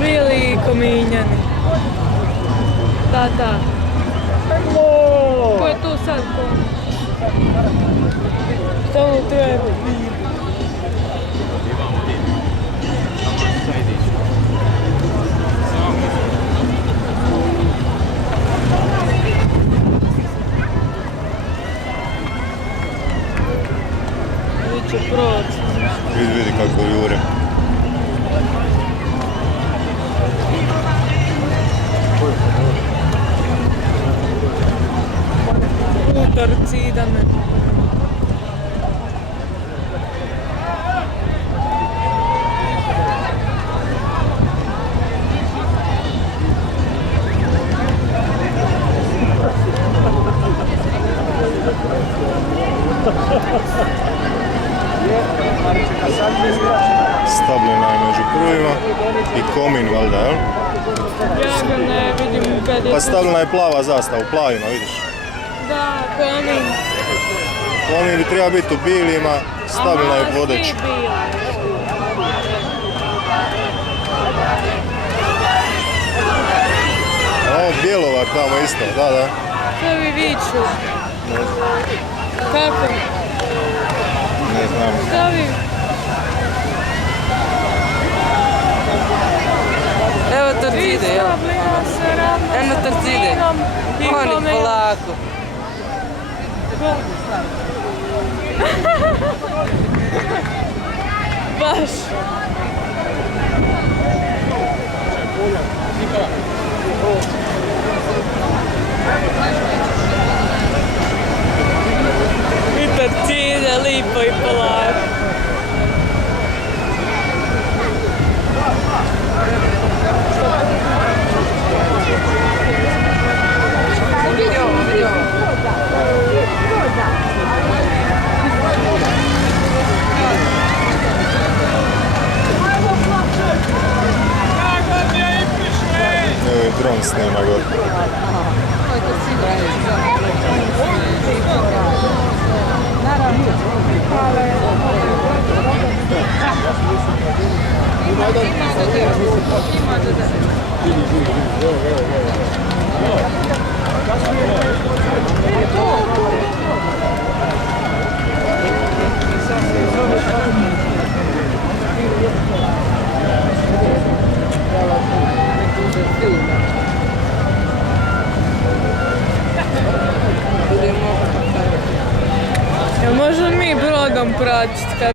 Bili kominjani. Da. Ko je tu sad? Što mu treba? Viće proći. Vidi kako jure. Torcidane. Stavljena je među prvima i komin, valjda, jel? Ja ga ne vidim kad je... Pa stavljena je plava zastava, u plavima, vidiš? Da, komin. Komin bi treba biti u bilima, stavljena je vodeć. Svi bili. Ovo Bjelovar tamo isto, da. Sve vi viču. Kako? Ne znam. Šta vi? Evo Torcide, evo. Eno Torcide. Oni polako. Baš. I Torcide, lipo i polako. Evo je dron snima gore. Jel možemo mi brodom pratiti?